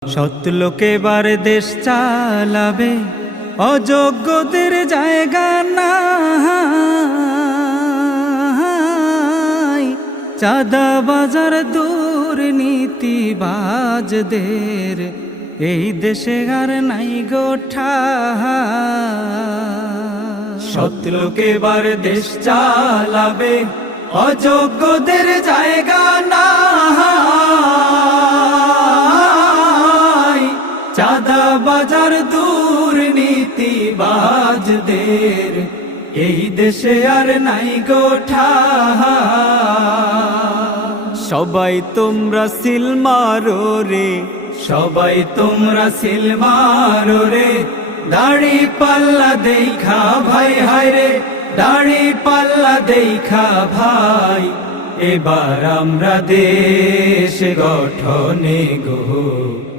সৎ লোকে বার দেশ চালাবে, অযোগ্যদের জায়গা নাই। চাঁদাবাজার দুর্নীতিবাজদের এই দেশে আর নাই গো ঠাঁই। সৎ লোকে বার দেশ চালাবে, অযোগ্যদের জায়গা নাই। চাঁদাবাজার দুর্নীতিবাজদের এই দেশে আর নাই গো ঠাঁই। সবাই তোমরা সিল মারো রে, সবাই তোমরা সিল মারো রে, দাড়ি পাল্লা দেখা ভাই, হায় রে দাড়ি পাল্লা দেখা ভাই। এবার আমরা দেশ গঠনে গো